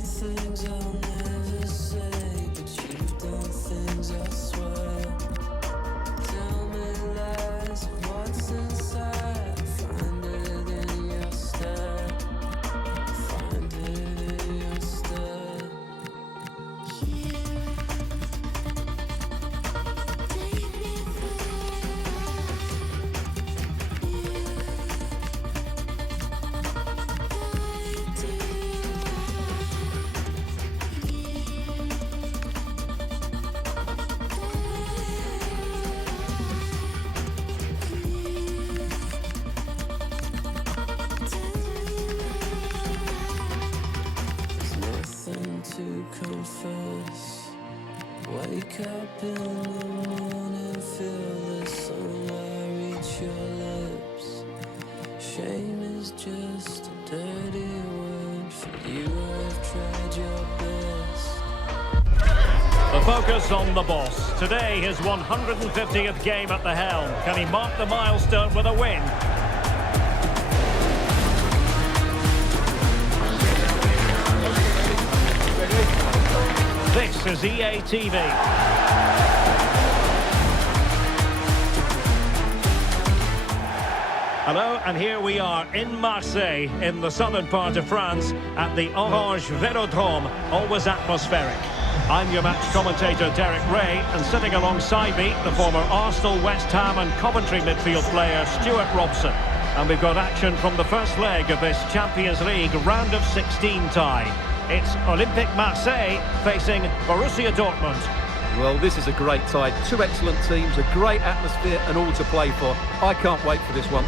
things I'll never say, but you've done things I swear. Tell me lies of what's inside. Find it in your stare. Find it in your stare. To confess, wake up in the morning, feel the sunlight reach your lips. Shame is just a dirty word for you. I've tried your best. The focus on the boss. Today, his 150th game at the helm. Can he mark the milestone with a win? This is EA TV. Hello, and here we are in Marseille, in the southern part of France, at the Orange Velodrome, always atmospheric. I'm your match commentator, Derek Ray, and sitting alongside me, the former Arsenal, West Ham and Coventry midfield player, Stuart Robson. And we've got action from the first leg of this Champions League round of 16 tie. It's Olympique Marseille facing Borussia Dortmund. Well, this is a great tie. Two excellent teams, a great atmosphere and all to play for. I can't wait for this one.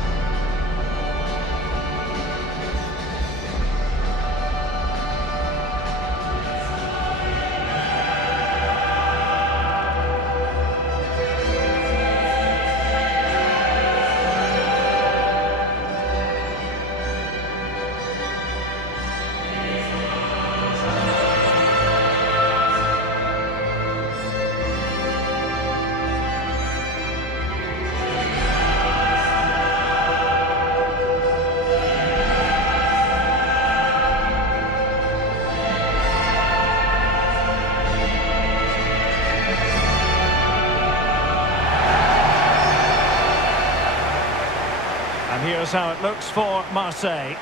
Here's how it looks for Marseille.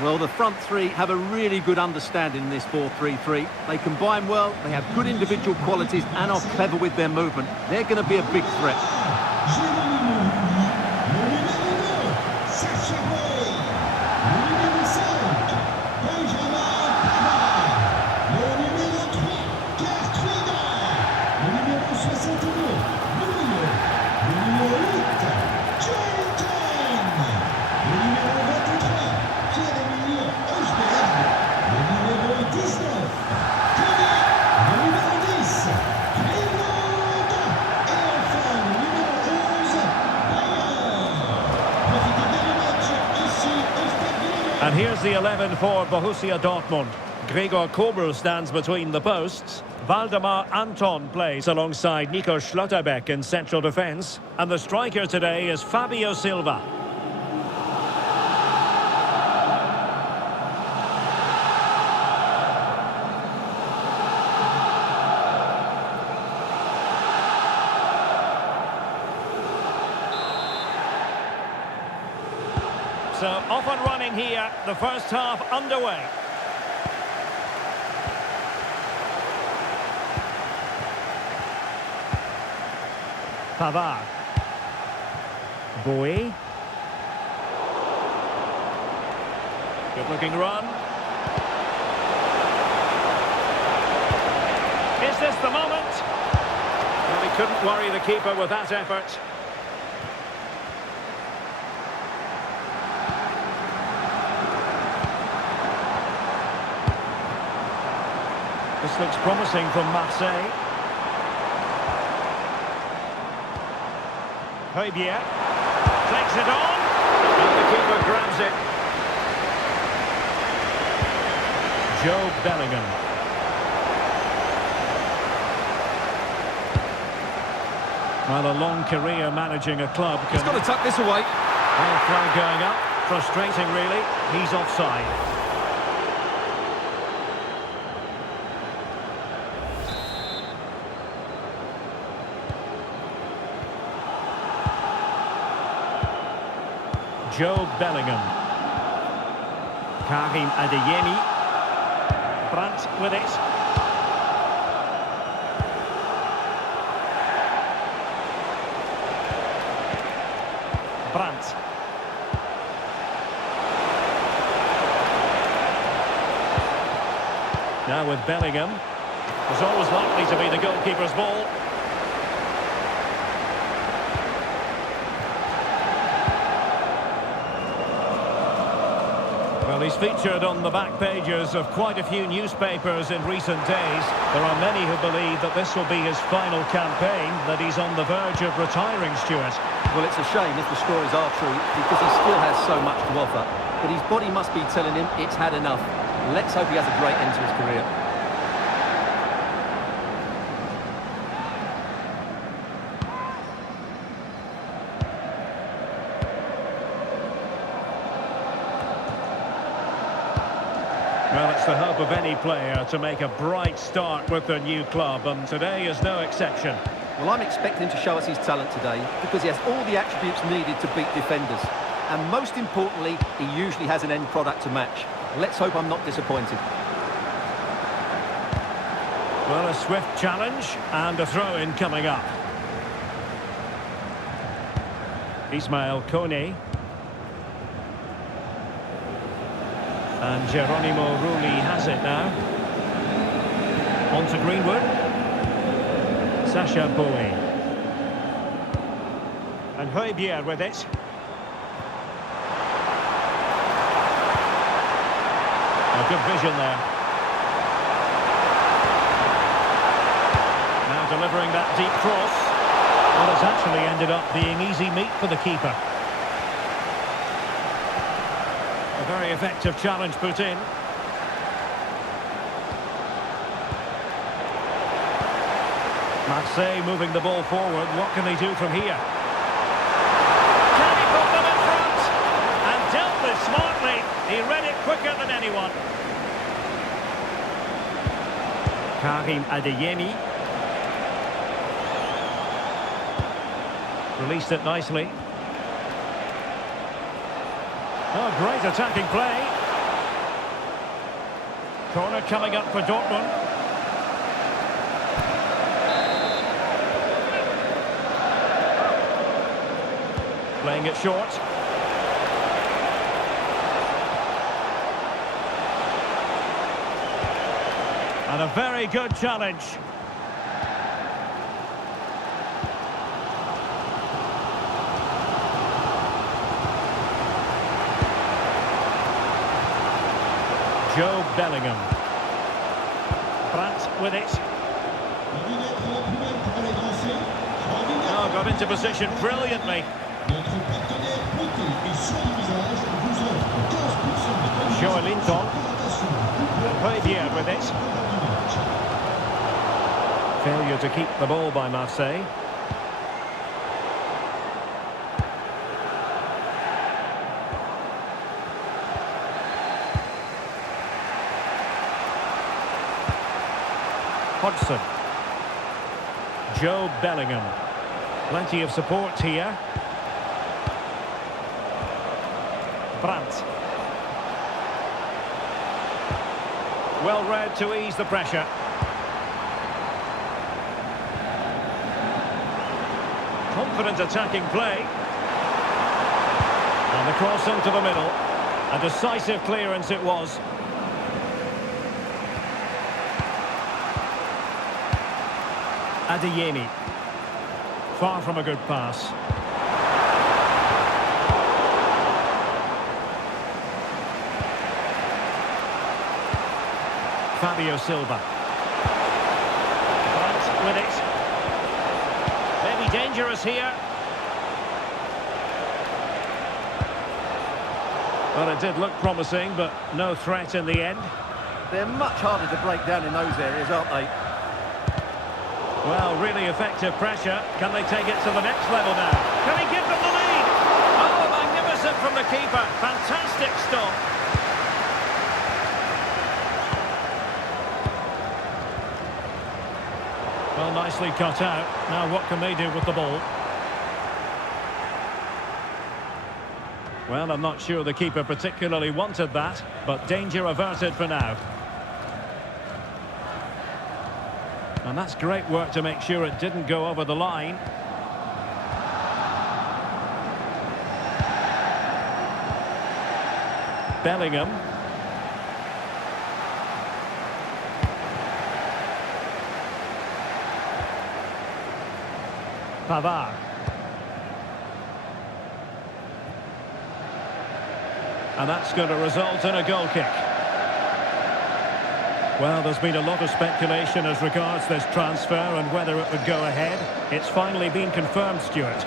Well, the front three have a really good understanding in this 4-3-3. They combine well, they have good individual qualities and are clever with their movement. They're going to be a big threat. And here's the 11 for Borussia Dortmund. Gregor Kobel stands between the posts. Waldemar Anton plays alongside Nico Schlotterbeck in central defence. And the striker today is Fabio Silva. So off and running here, the first half underway. Pavard. Bowie. Good looking run. Is this the moment? Well, he couldn't worry the keeper with that effort. This looks promising from Marseille. Wheather takes it on, and the keeper grabs it. Joe Bellingham. Well, a long career managing a club. He's got to tuck this away. Well, flag going up. Frustrating, really. He's offside. Joe Bellingham. Karim Adeyemi. Brandt with it. Brandt. Now with Bellingham. It's always likely to be the goalkeeper's ball. Well, he's featured on the back pages of quite a few newspapers in recent days. There are many who believe that this will be his final campaign, that he's on the verge of retiring, Stuart. Well, it's a shame if the stories are true, because he still has so much to offer. But his body must be telling him it's had enough. Let's hope he has a great end to his career. Well, it's the hope of any player to make a bright start with their new club, and today is no exception. Well, I'm expecting him to show us his talent today, because he has all the attributes needed to beat defenders. And most importantly, he usually has an end product to match. Let's hope I'm not disappointed. Well, a swift challenge and a throw-in coming up. Ismail Kone. And Geronimo Rulli has it now. On to Greenwood. Sacha Boey. And Wheather with it. A good vision there. Now delivering that deep cross. Well, it's actually ended up being easy meat for the keeper. A very effective challenge put in. Marseille moving the ball forward. What can they do from here? Can he put them in front? And dealt with smartly. He read it quicker than anyone. Karim Adeyemi. Released it nicely. Oh, great attacking play. Corner coming up for Dortmund. Playing it short. And a very good challenge. Joe Bellingham. Brandt with it. Oh, got into position brilliantly. Joelinton. Wheather with it. Failure to keep the ball by Marseille. Hodgson. Joe Bellingham. Plenty of support here. Brandt. Well read to ease the pressure. Confident attacking play. And the cross into the middle. A decisive clearance it was. Adeyemi. Far from a good pass. Fabio Silva. Brandt with it. Maybe dangerous here. Well, it did look promising, but no threat in the end. They're much harder to break down in those areas, aren't they? Well, really effective pressure. Can they take it to the next level now? Can he give them the lead? Oh, magnificent from the keeper. Fantastic stop. Well, nicely cut out. Now what can they do with the ball? Well, I'm not sure the keeper particularly wanted that, but danger averted for now. And that's great work to make sure it didn't go over the line. Bellingham. Pavard. And that's going to result in a goal kick. Well, there's been a lot of speculation as regards this transfer and whether it would go ahead. It's finally been confirmed, Stuart.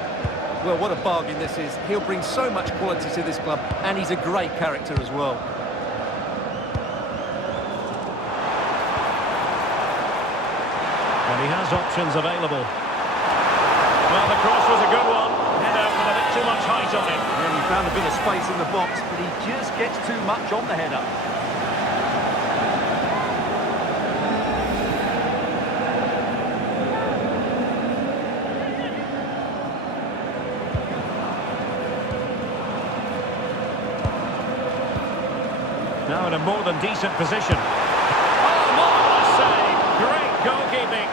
Well, what a bargain this is. He'll bring so much quality to this club, and he's a great character as well. And he has options available. Well, the cross was a good one. Header with a bit too much height on it. And he found a bit of space in the box, but he just gets too much on the header. Now in a more than decent position. Oh, marvellous save. Great goalkeeping.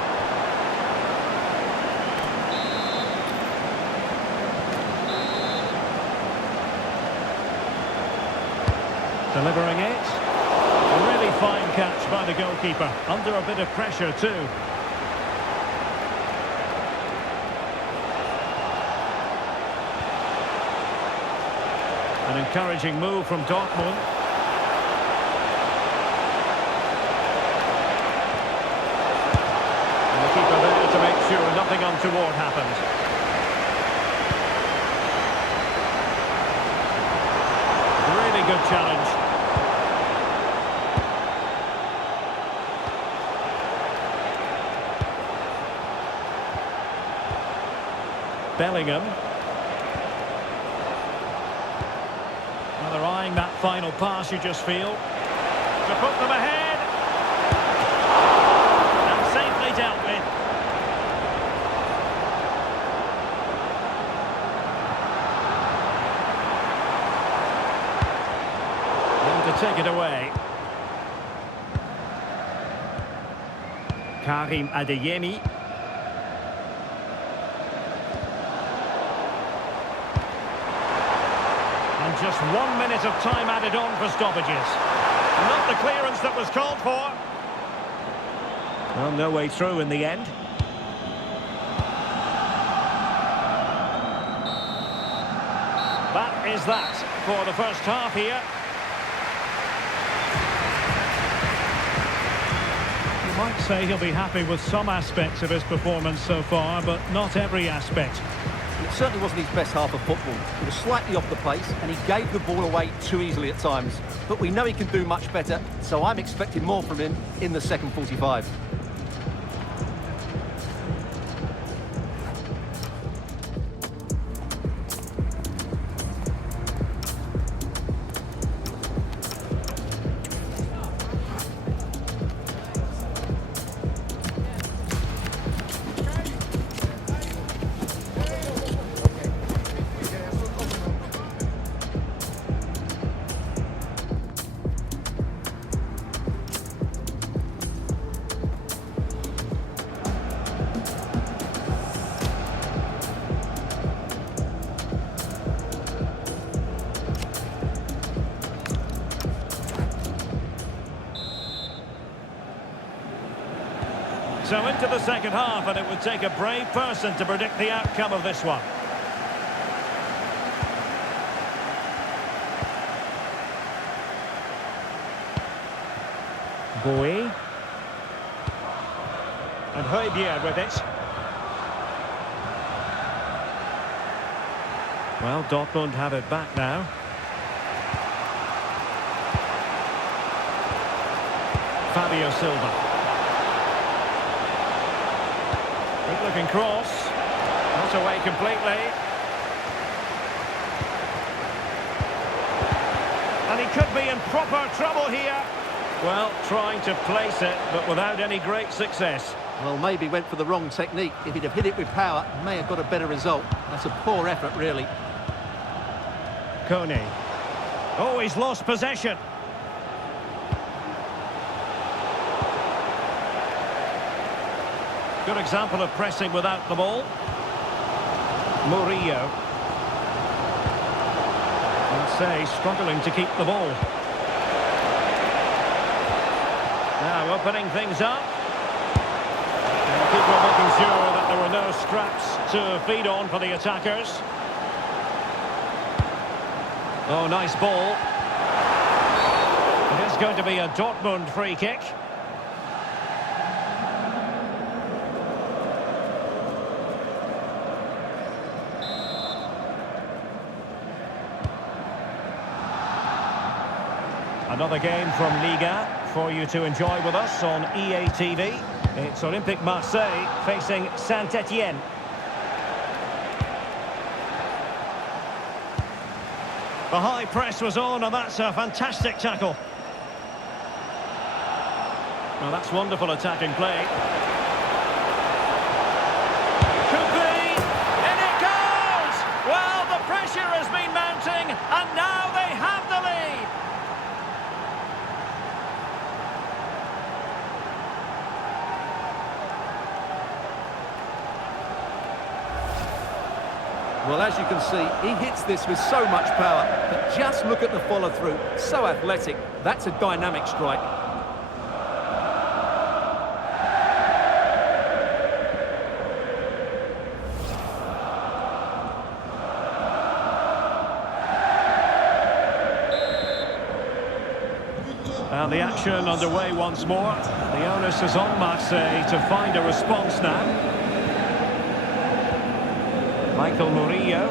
Delivering it. A really fine catch by the goalkeeper. Under a bit of pressure too. An encouraging move from Dortmund. Keeper there to make sure nothing untoward happened. Really good challenge. Bellingham. Well, they're eyeing that final pass, you just feel. To put them ahead. Dealt with. And to take it away. Karim Adeyemi. And just 1 minute of time added on for stoppages. Not the clearance that was called for. Well, no way through in the end. That is that for the first half here. You might say he'll be happy with some aspects of his performance so far, but not every aspect. It certainly wasn't his best half of football. He was slightly off the pace, and he gave the ball away too easily at times. But we know he can do much better, so I'm expecting more from him in the second 45. So into the second half, and it would take a brave person to predict the outcome of this one. Bowie. And Wheather with it. Well, Dortmund have it back now. Fabio Silva. Good looking cross. Not away completely. And he could be in proper trouble here. Well, trying to place it, but without any great success. Well, maybe went for the wrong technique. If he'd have hit it with power, may have got a better result. That's a poor effort, really. Coney. Oh, he's lost possession. Good example of pressing without the ball. Murillo. Marseille struggling to keep the ball. Now opening things up. And people making sure that there were no scraps to feed on for the attackers. Oh, nice ball. It is going to be a Dortmund free kick. Another game from Liga for you to enjoy with us on EA TV. It's Olympique Marseille facing Saint-Etienne. The high press was on, and that's a fantastic tackle. Well, that's wonderful attacking play. Could be, and it goes! Well, the pressure has been mounting, and now they have the lead. Well, as you can see, he hits this with so much power, but just look at the follow-through. So athletic. That's a dynamic strike. And the action underway once more. The onus is on Marseille to find a response now. Michael Murillo.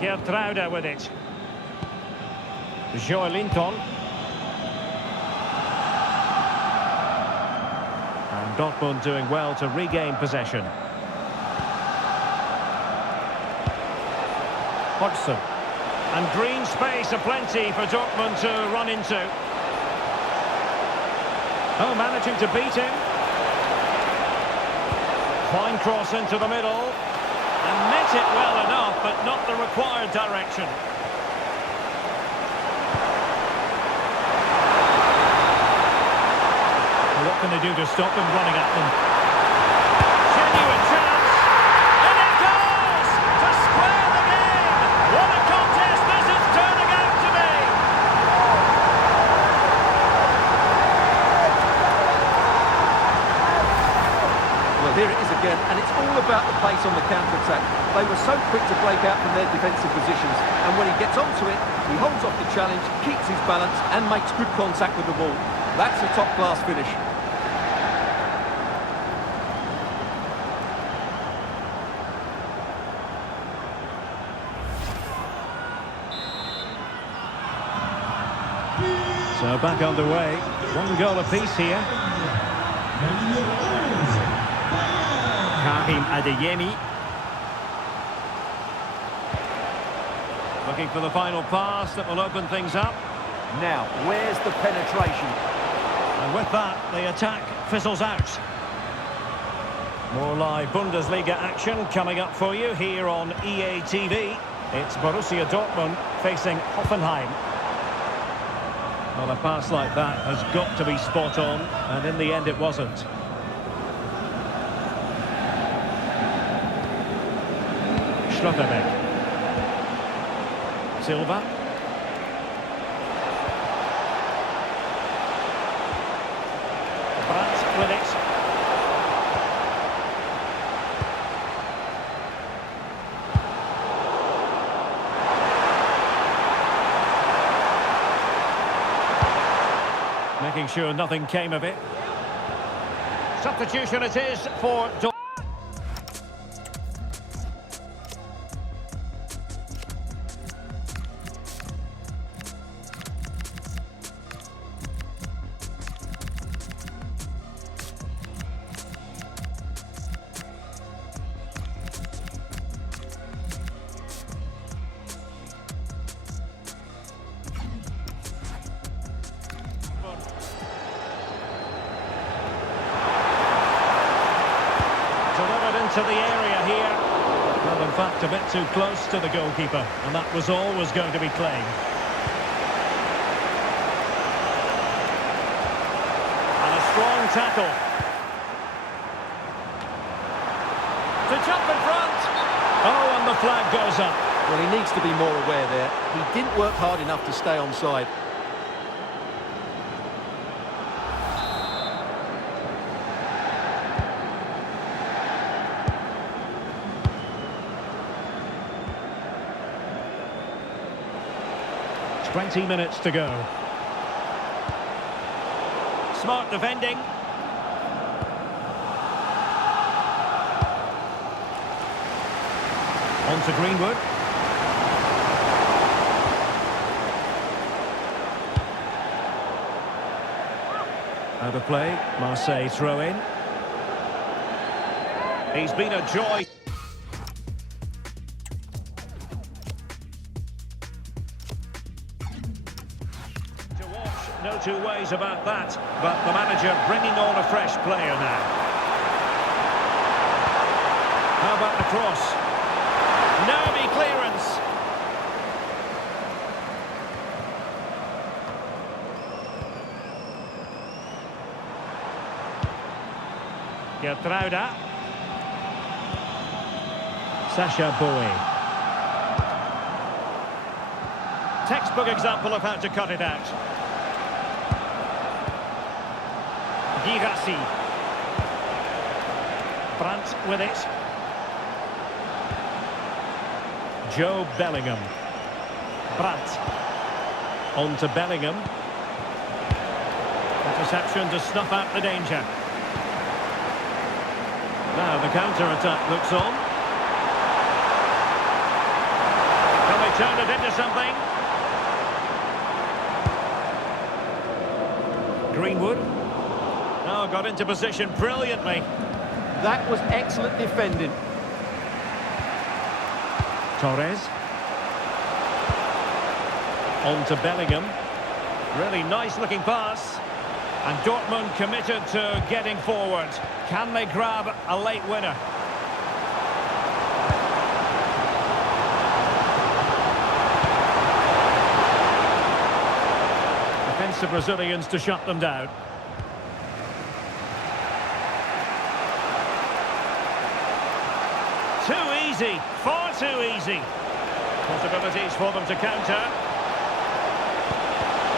Gertruida with it. Joelinton. And Dortmund doing well to regain possession. Hodgson. And green space aplenty for Dortmund to run into. Oh, managing to beat him. Fine cross into the middle, and met it well enough, but not the required direction. What can they do to stop him running at them? Genuine chance, and it goes to square the game. What a contest this is turning out to be. Well, here it is again, and it's all about the pace on the counter-attack. They were so quick to break out from their defensive positions, and when he gets onto it, he holds off the challenge, keeps his balance, and makes good contact with the ball. That's a top-class finish. So back underway, one goal apiece here. Karim Adeyemi. Looking for the final pass that will open things up. Now, where's the penetration? And with that, the attack fizzles out. More live Bundesliga action coming up for you here on EA TV. It's Borussia Dortmund facing Hoffenheim. Well, a pass like that has got to be spot on, and in the end it wasn't. Schlotterbeck. Silva. Brandt with it. Making sure nothing came of it. Substitution it is for Dortmund. Delivered into the area here. Well, Well, in fact, a bit too close to the goalkeeper, and that was always going to be claimed. And a strong tackle. To jump in front. Oh, and the flag goes up. Well, he needs to be more aware there. He didn't work hard enough to stay onside. Twenty minutes to go. Smart defending. On to Greenwood. Out of play. Marseille throw in. He's been a joy. No two ways about that, but the manager bringing on a fresh player now. How about the cross? Nervy clearance. Gertruida. Sasha Bowie. Textbook example of how to cut it out. Girassi. Brandt with it. Joe Bellingham. Brandt. On to Bellingham. Interception to snuff out the danger. Now the counter-attack looks on. Can they turn it into something? Greenwood. Oh, got into position brilliantly. That was excellent defending. Torres. On to Bellingham. Really nice looking pass. And Dortmund committed to getting forward. Can they grab a late winner? Defensive Brazilians to shut them down. Too easy, far too easy. Possibilities for them to counter.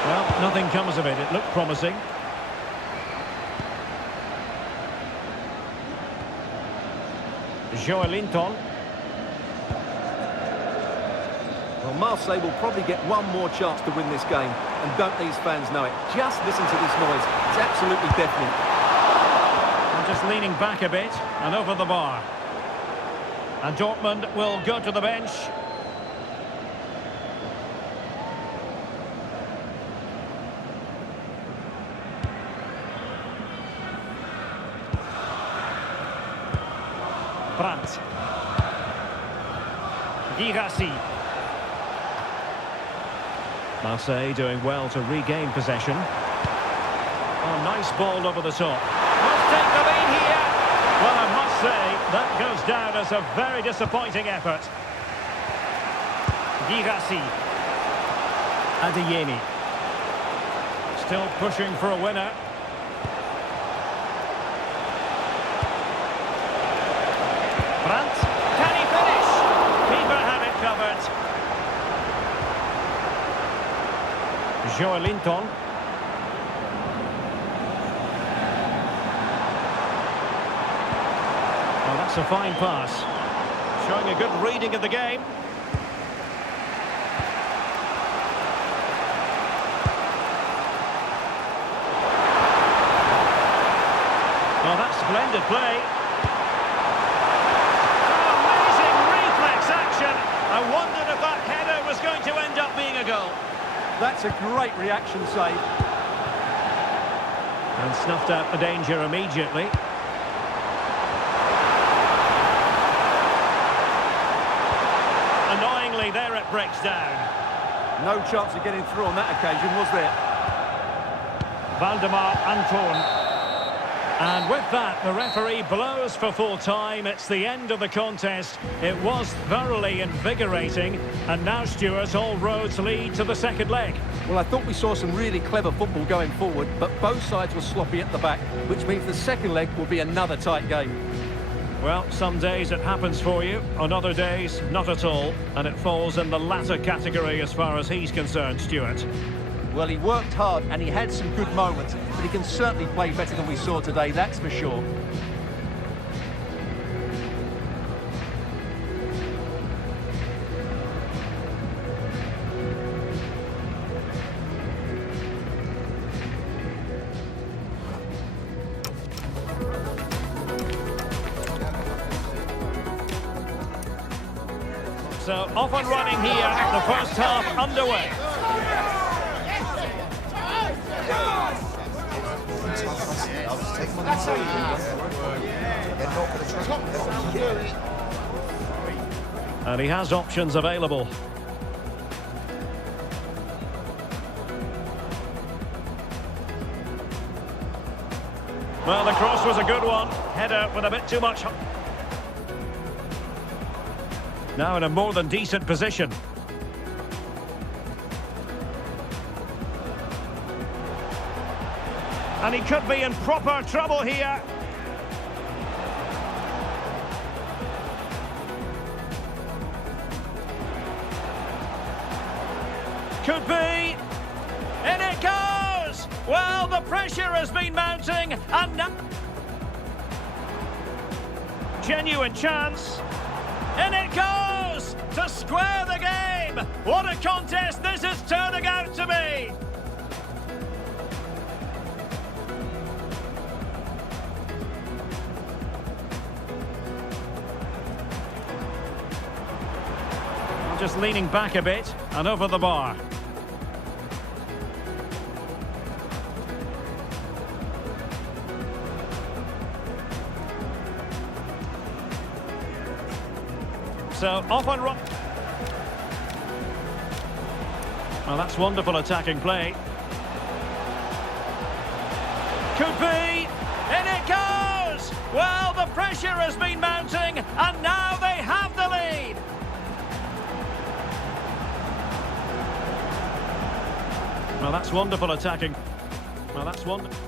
Well, nothing comes of it. It looked promising. Joelinton. Well, Marseille will probably get one more chance to win this game. And don't these fans know it? Just listen to this noise. It's absolutely deafening. And just leaning back a bit and over the bar. And Dortmund will go to the bench. Brandt. Girassi. Marseille doing well to regain possession. Oh, nice ball over the top. Must take the lead here. Well, I must say, that goes down as a very disappointing effort. Girassi. Adeyemi. Still pushing for a winner. Brandt. Can he finish? Keeper had it covered. Joelinton. Well, that's a fine pass. Showing a good reading of the game. Well, that's splendid play. Amazing reflex action. I wondered if that header was going to end up being a goal. That's a great reaction save. And snuffed out the danger immediately. Annoyingly, there it breaks down. No chance of getting through on that occasion, was there? Valdemar Anton. And with that, the referee blows for full time. It's the end of the contest. It was thoroughly invigorating. And now, Stuart, all roads lead to the second leg. Well, I thought we saw some really clever football going forward, but both sides were sloppy at the back, which means the second leg will be another tight game. Well, some days it happens for you, on other days, not at all. And it falls in the latter category as far as he's concerned, Stuart. Well, he worked hard and he had some good moments, but he can certainly play better than we saw today, that's for sure. So, off and running here, the first half underway. And he has options available. Well, the cross was a good one. Header with a bit too much. Now in a more than decent position. And he could be in proper trouble here. Could be. In it goes! Well, the pressure has been mounting and now... Genuine chance. In it goes! To square the game! What a contest this is turning out to be! Just leaning back a bit and over the bar. So off and run. Well, that's wonderful attacking play. Could be. In it goes! Well, the pressure has been mounting and now they have the lead. Well, that's wonderful attacking. Well, that's wonderful.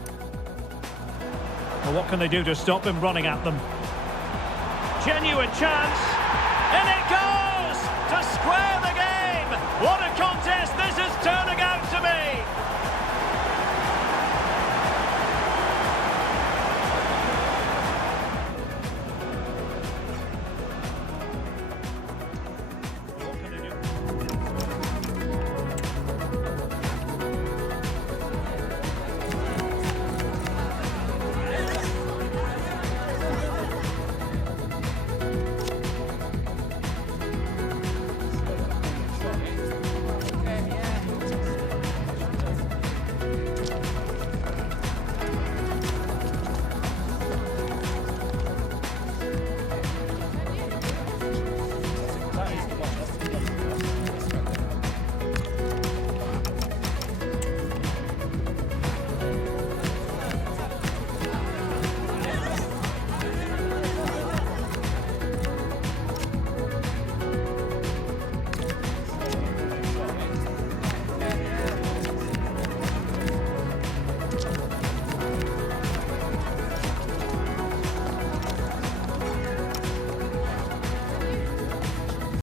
Well, what can they do to stop him running at them? Genuine chance. In it goes! To square the game! What a contest this is turning out to be!